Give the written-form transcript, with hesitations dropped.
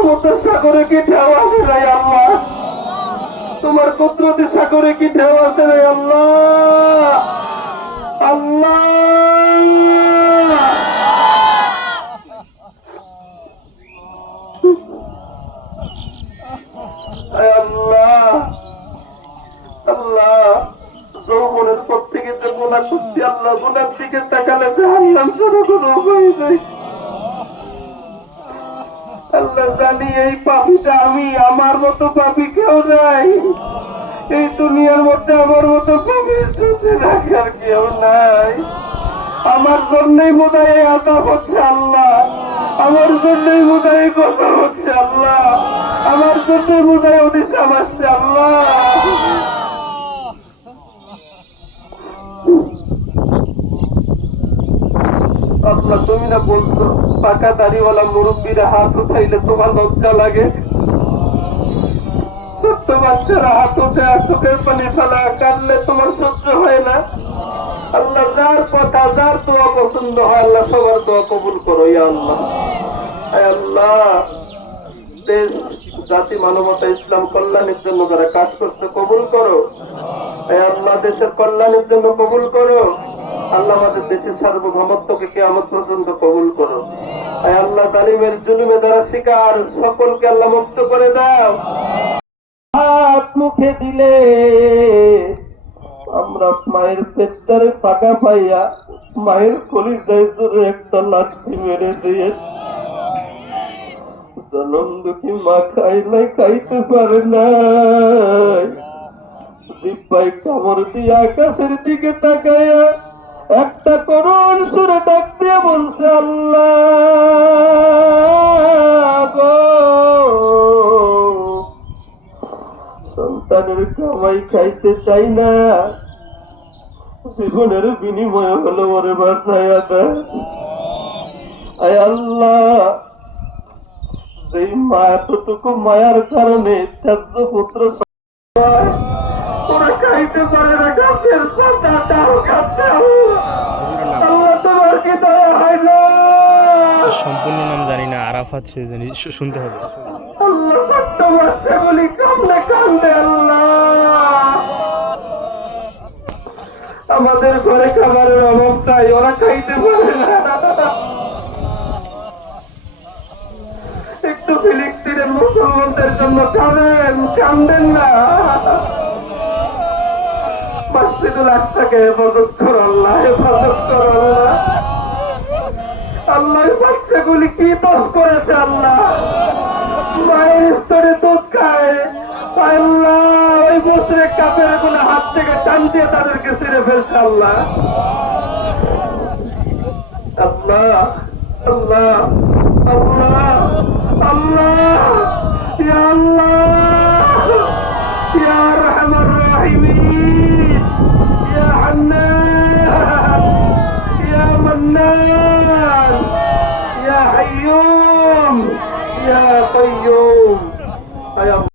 রহমতের সাগরে কি ঢেউ আসে নাই আল্লাহ? তোমার কুদরতি সাগরে কি ঢেউ আসে নাই আল্লাহ? আল্লাহ আল্লাহ আল্লাহ, যৌবনের পর থেকে যে গুনাহ করছি আল্লাহ, গুনার দিকে তাকালে জাহান্নাম ছাড়া কোনো উপায় নাই আল্লাহ। জানি এই পাপীটা আমি, আমার মতো পাপী কেউ নাই এই দুনিয়ার মধ্যে, আমার মতো পাপীর চোখে রাখার কেউ নাই। আমার জন্যই বোধহয় এই আযাব হচ্ছে আল্লাহ, আমার জন্যই বোধহয় এই কথা হচ্ছে আল্লাহ, আমার জন্যই বোধহয় অভিশাপ আসছে আল্লাহ। আল্লাহ তুমি না বলছো পাকা দাড়িওয়ালা মুরব্বীরা হাত উঠাইলে তোমার লজ্জা লাগে, ছোট্ট বাচ্চারা হাত উঠে চোখের পানি ফেলা কাঁদলে তোমার সহ্য হয় না। আল্লাহ যার কথা যার দোয়া পছন্দ হয় আল্লাহ সবার দোয়া কবুল করো ইয়া আল্লাহ। আল্লাহ দেশ জাতি মানবতা ইসলাম কল্যাণের জন্য যারা কাজ করছে কবুল করো আল্লাহ, দেশের কল্যাণের জন্য কবুল করো আল্লাহ, আমাদের দেশের সার্বভৌমত্বকে কিয়ামত পর্যন্ত কবুল করো আল্লাহ। জালিমের জুলুমে যারা শিকার সকলকে আল্লাহ মুক্ত করে দাও। হাত মুখে দিলে আমরা মায়ের পেটটারে ফাঁকা পাইয়া মায়ের কলিজায় জোরে একটা লাঠি মেরে দিয়েছি। জনম দুঃখী মা খাইলে খাইতে পারে নাই, জিব্বায় কামড় দিয়ে আকাশের দিকে তাকাইয়া একটা করুণ সুরে ডাক দিয়ে বলছে আল্লাহ গো, সন্তানের কামাই খাইতে চাই না, জীবনের বিনিময় হলো ওরে বাঁচাইয়া দেয়। আয় আল্লাহ, যেই মা এতটুকু মায়ার কারণে ত্যায্য পুত্র ওরা খাইতে পারে না, গাছের পাতাটাও খাচ্ছে। আল্লাহ তোমার কি দয়া হয় না? সম্পূর্ণ নাম জানি না, আরাফাত সে জানি, শুনতে হবে। আল্লাহ ছোট্ট বাচ্চাগুলি কান্দে কান্দে আল্লাহ, আমাদের ঘরে খাবারের অবস্থায় ওরা খাইতে পারে না। একটু ফিলিস্তিনের মুসলমানদের জন্য কাঁদেন, কান্দেন না। মসজিদুল আকসাকে হেফাজত করো আল্লাহ, হেফাজত করো আল্লাহ। আল্লাহ বাচ্চাগুলি কি দোষ করেছে আল্লাহ? মায়ের স্তরে দুধ খায় আল্লাহ, ওই মুশরিক কাফের গুলো হাত থেকে টান দিয়ে তাদেরকে ছেড়ে ফেলছে আল্লাহ। আল্লাহ আল্লাহ আল্লাহ আল্লাহ, ইয়া আল্লাহ